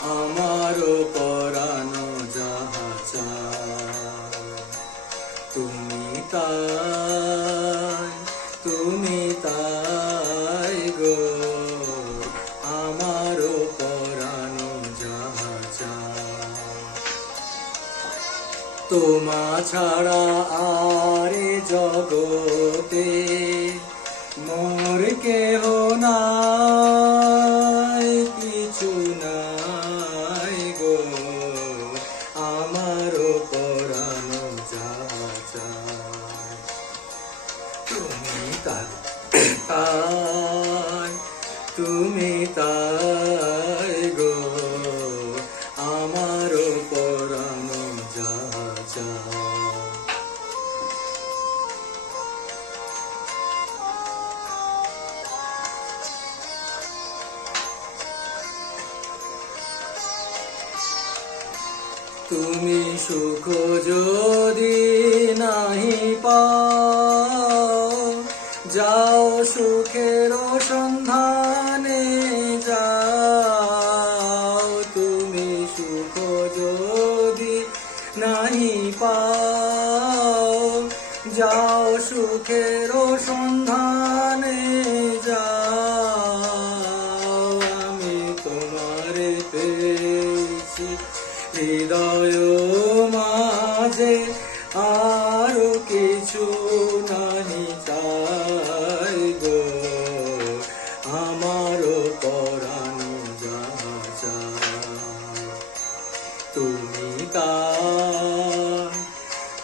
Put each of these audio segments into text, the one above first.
আমারও পরানো যাহা চায়। তুমি তাই গো, আমারও পরানো যাহা চায়। তোমা ছাড়া আর এ জগতে মোর কেহ নাই, কিছু নাই গো, আমারও পরানো যাহা চায়। তুমি তাই গো, আমারও পরানো যাহা চায়। তুমি সুখ যদি নাহি পাও, যাও সুখের সন্ধানে যাও। তুমি সুখ যদি নাহি পাও, যাও সুখের সন্ধানে যাও। আমি তোমারে পেয়েছি হৃদয় মাঝে, আরো কিছু নাহি চাই গো, আমারও পরানো যাহা চায়।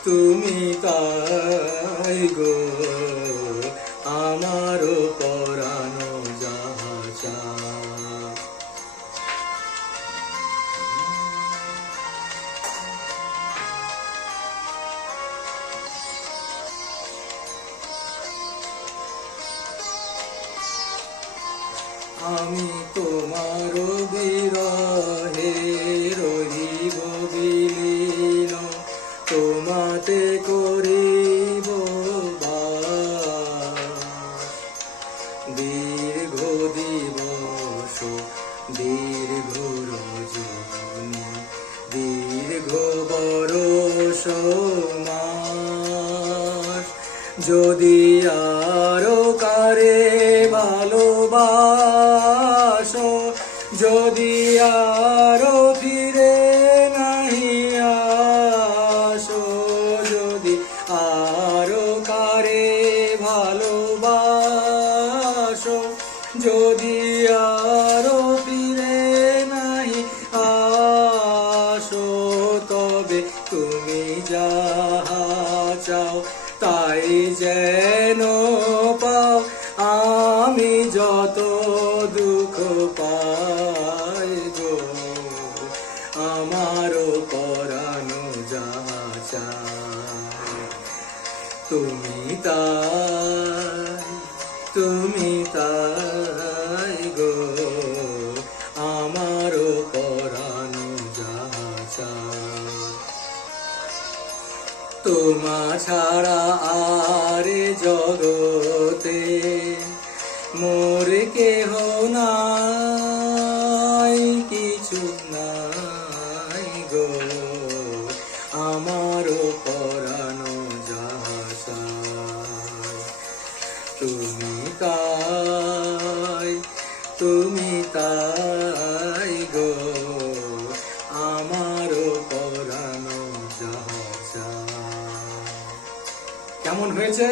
তুমি তাই গো, আমারও পরানো যাহা চায়। আমি তোমার বিরহে রহিব বিলীন, তোমাতে করিব বাস। দীর্ঘ দিবস দীর্ঘ রজনী, দীর্ঘ বরষ মাস, যদি আরো কারে ভালোবাসো, যদি আরো ফিরে নাহি আসো, যদি আরো কারে ভালোবাসো, যদি আরো ফিরে নাহি আসো, তবে তুমি যাহা চাও তাই যেন পাও। আমি যত দুঃখ পাই গো, আমারও পরানো যাহা চায়। তুমি তাই গো, আমারও পরানো যাহা চায়। তোমা ছাড়া আর জগতে মোর কেহ নাই, কিছু নাই গো, আমারও পরানো যাহা চায়। তুমি তাই গো, আমারও পরানো যাহা চায়। কেমন হয়েছে?